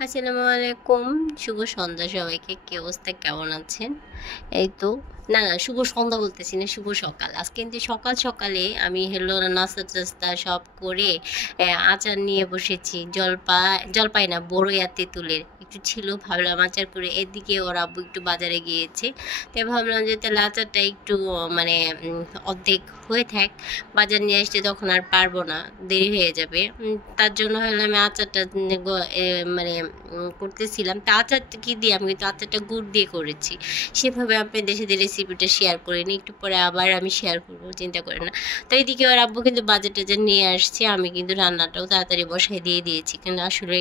আসসালামু আলাইকুম। শুভ সন্ধ্যা সবাইকে। কি অবস্থা, কেমন আছেন? এই তো, না না, শুভ সন্ধ্যা বলতেছি না, শুভ সকাল। আজকে কিন্তু সকাল সকালে আমি নাস্তা টাস্তা সব করে আচার নিয়ে বসেছি। জলপাই না, বড়ই আর তেঁতুলের একটু ছিল, ভাবলাম আচার করে। এদিকে ওর আব্বু একটু বাজারে গিয়েছে, তাই ভাবলাম যে তাহলে আচারটা একটু মানে অর্ধেক হয়ে থাক, বাজার নিয়ে আসতে তখন আর পারবো না, দেরি হয়ে যাবে। তার জন্য হলো আমি আচারটা মানে করতেছিলাম। তা আচারটা কি দিয়ে, আমি কিন্তু আচারটা গুড় দিয়ে করেছি। সেভাবে আপনাদের সাথে রেসিপিটা শেয়ার করিনি, একটু পরে আবার আমি শেয়ার করবো, চিন্তা করে না। তো এইদিকে ওর আব্বু কিন্তু বাজার টাজার নিয়ে আসছে, আমি কিন্তু রান্নাটাও তাড়াতাড়ি বসাই দিয়ে দিয়েছি, কিন্তু আসলে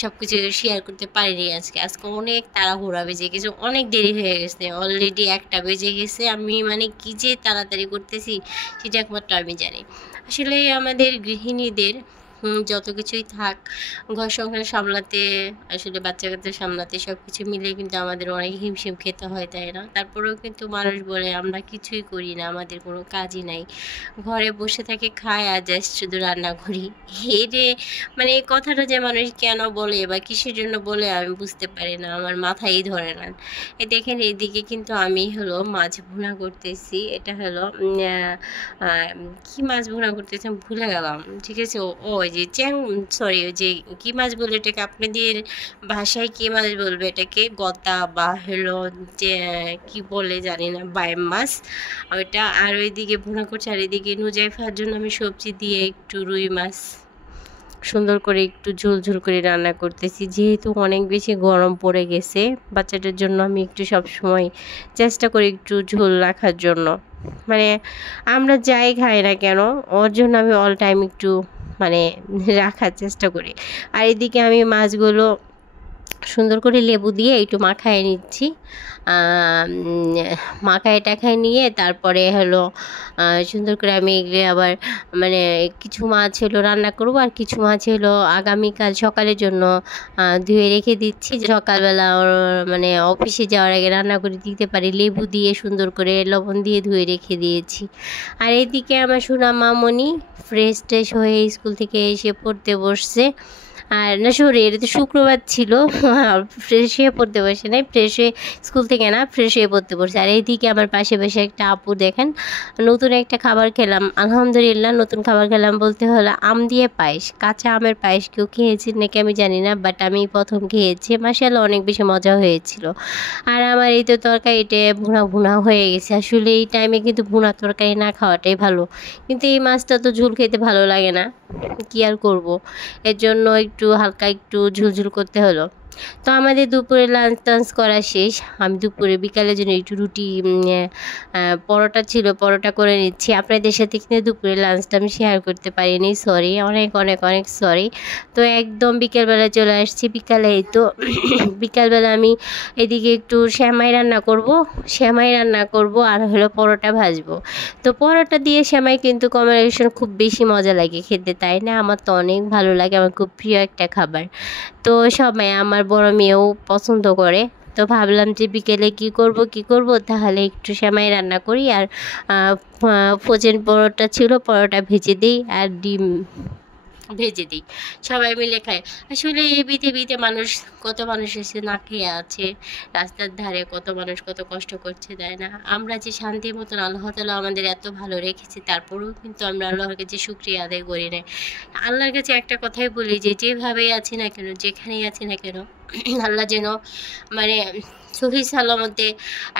সব কিছু শেয়ার করতে পারিনি আজকে। আজকে অনেক তাড়াহুড়া বেজে গেছে, অনেক দেরি হয়ে গেছে, অলরেডি 1টা বেজে গেছে। আমি মানে কি যে তাড়াতাড়ি করতেছি সেটা একমাত্র আমি জানি। আসলে আমাদের গৃহিণীদের যত কিছুই থাক, ঘর সংসার সামলাতে, আসলে বাচ্চা কাচ্চা সামলাতে, সব কিছু মিলে কিন্তু আমাদের অনেক হিমশিম খেতে হয়, তাই না? তারপরেও কিন্তু মানুষ বলে আমরা কিছুই করি না, আমাদের কোনো কাজই নাই, ঘরে বসে থাকে, খায় আর জাস্ট শুধু রান্না করি। এই যে মানে এই কথাটা যে মানুষ কেন বলে বা কিসের জন্য বলে আমি বুঝতে পারি না, আমার মাথায় ধরে না। এই দেখেন, এইদিকে কিন্তু আমি মাছ ভুনা করতেছি। এটা কি মাছ ভুনা করতেছি আমি ভুলে গেলাম। ঠিক আছে, ওই যে সরি, ওই যে কি মাছ বলে এটাকে, আপনাদের ভাষায় কি মাছ বলবে এটাকে, গতা বা যে কি বলে জানি না, বাইম মাছ ওইটা। আর ওইদিকে ভুনা করছে, আর এদিকে নুজাইফার জন্য আমি সবজি দিয়ে একটু রুই মাছ সুন্দর করে একটু ঝোল ঝোল করে রান্না করতেছি, যেহেতু অনেক বেশি গরম পড়ে গেছে। বাচ্চাটার জন্য আমি একটু সব সময় চেষ্টা করি একটু ঝোল রাখার জন্য। মানে আমরা যাই খাই না কেন, ওর জন্য আমি অল টাইম একটু মানে রাখার চেষ্টা করি। আর এদিকে আমি মাছগুলো সুন্দর করে লেবু দিয়ে একটু মাখায় নিচ্ছি। মাখায় টাখায় নিয়ে তারপরে সুন্দর করে আমি এগুলো আবার মানে কিছু মাছ রান্না করবো, আর কিছু মাছ আগামীকাল সকালের জন্য ধুয়ে রেখে দিচ্ছি, যে সকালবেলা ওর মানে অফিসে যাওয়ার আগে রান্না করে দিতে পারি। লেবু দিয়ে সুন্দর করে লবণ দিয়ে ধুয়ে রেখে দিয়েছি। আর এদিকে আমার সোনা মামনি ফ্রেশ ট্রেশ হয়ে স্কুল থেকে এসে পড়তে বসছে। আর না, সরি, এটা তো শুক্রবার ছিল। ফ্রেশ হয়ে পড়তে বসে নাই, ফ্রেশ হয়ে স্কুল থেকে না, ফ্রেশ হয়ে পড়তে বসে। আর এইদিকে আমার পাশে বসে একটা আপু, দেখেন নতুন একটা খাবার খেলাম, আলহামদুলিল্লাহ। নতুন খাবার খেলাম বলতে হলো আম দিয়ে পায়েস, কাঁচা আমের পায়েস। কেউ খেয়েছি নাকি আমি জানি না, বাট আমি প্রথম খেয়েছি, মাশাআল্লাহ অনেক বেশি মজা হয়েছিল। আর আমার এই তো তরকারিটা ভুনা ভুনা হয়ে গেছে। আসলে এই টাইমে কিন্তু ভুনা তরকারি না খাওয়াটাই ভালো, কিন্তু এই মাছটা তো ঝোল খেতে ভালো লাগে না, কি আর করব। এর জন্য একটু হালকা একটু ঝুলঝুল করতে হলো। তো আমাদের দুপুরে লাঞ্চ টাঞ্চ করা শেষ। আমি দুপুরে বিকালের জন্য একটু রুটি পরোটা ছিল, পরোটা করে নিচ্ছি। আপনাদের সাথে কিন্তু দুপুরে লাঞ্চটা আমি শেয়ার করতে পারিনি, সরি, অনেক অনেক অনেক সরি। তো একদম বিকেলবেলা চলে আসছি। বিকালে এই তো বিকালবেলা আমি এদিকে একটু সেমাই রান্না করব আর পরোটা ভাজবো। তো পরোটা দিয়ে সেমাই কিন্তু কম্বিনেশন খুব বেশি মজা লাগে খেতে, তাই না? আমার তো অনেক ভালো লাগে, আমার খুব প্রিয় একটা খাবার। তো সবাই, আমার বড় মেয়েও পছন্দ করে। তো ভাবলাম যে বিকেলে কি করব, তাহলে একটু সেমাই রান্না করি, আর ফ্রোজেন পরোটা ছিল, পরোটা ভেজে দিই আর ডিম ভেজে দিই, সবাই মিলে খাই। আসলে এই পৃথিবীতে কত মানুষ এসে না খেয়ে আছে রাস্তার ধারে, কত মানুষ কত কষ্ট করছে, তাই না? আমরা যে শান্তির মতন আল্লাহ তাআলা আমাদের এত ভালো রেখেছে, তারপরেও কিন্তু আমরা আল্লাহর কাছে শুকরিয়া আদায় করি না। আল্লাহর কাছে একটা কথাই বলি, যে যেভাবেই আছি না কেন, যেখানেই আছি না কেন, আল্লাহ যেন মানে সহি সালামতে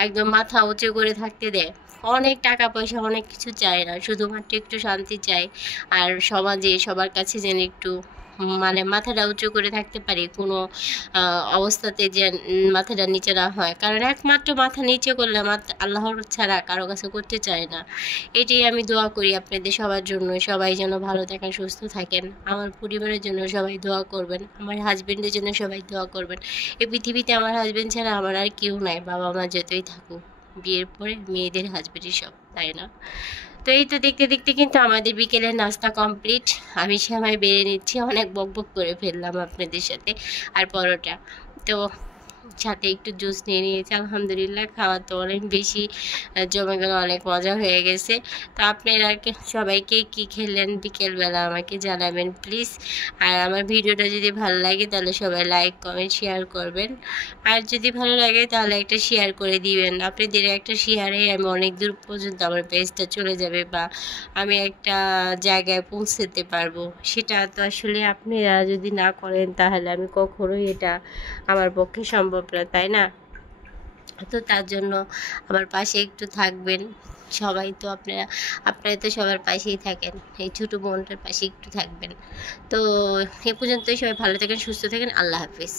একদম মাথা উঁচু করে থাকতে দেয়। অনেক টাকা পয়সা, অনেক কিছু চাই না, শুধুমাত্র একটু শান্তি চাই। আর সমাজে সবার কাছে যেন একটু মানে মাথাটা উঁচু করে থাকতে পারি, কোনো অবস্থাতে যেন মাথাটা নিচে না হয়। কারণ একমাত্র মাথা নিচে করলে আল্লাহর ছাড়া কারো কাছে করতে চায় না। এটাই আমি দোয়া করি আপনাদের সবার জন্য, সবাই যেন ভালো থাকেন, সুস্থ থাকেন। আমার পরিবারের জন্য সবাই দোয়া করবেন, আমার হাজবেন্ডের জন্য সবাই দোয়া করবেন। এই পৃথিবীতে আমার হাজবেন্ড ছাড়া আমার আর কেউ নাই, বাবা মা যতই থাকুক, বিয়ের পরে মেয়েদের হাজবেন্ডই সব, তাই না? তো এই তো দেখতে দেখতে কিন্তু আমাদের বিকেলের নাস্তা কমপ্লিট। আমি সেমাই বেড়ে নিচ্ছি, অনেক বকবক করে ফেললাম আপনাদের সাথে। আর পরোটা তো সাথে একটু জুস নিয়ে নিয়েছি। আলহামদুলিল্লাহ খাওয়া তো অনেক বেশি জমে গেল, অনেক মজা হয়ে গেছে। তো আপনারা সবাইকে কি খেলেন বিকেলবেলা আমাকে জানাবেন প্লিজ। আর আমার ভিডিওটা যদি ভালো লাগে তাহলে সবাই লাইক কমেন্ট শেয়ার করবেন। আর যদি ভালো লাগে তাহলে একটা শেয়ার করে দিবেন। আপনাদের একটা শেয়ারে আমি অনেক দূর পর্যন্ত আমার পেজটা চলে যাবে, বা আমি একটা জায়গায় পৌঁছতে পারবো। সেটা তো আসলে আপনারা যদি না করেন তাহলে আমি কখনোই এটা আমার পক্ষে সম্ভব না, তাই না? তো তার জন্য আমার পাশে একটু থাকবেন সবাই। তো আপনারা তো সবার পাশেই থাকেন, এই ছোটো বোনটার পাশে একটু থাকবেন। তো এ পর্যন্তই, সবাই ভালো থাকেন, সুস্থ থাকেন, আল্লাহ হাফিজ।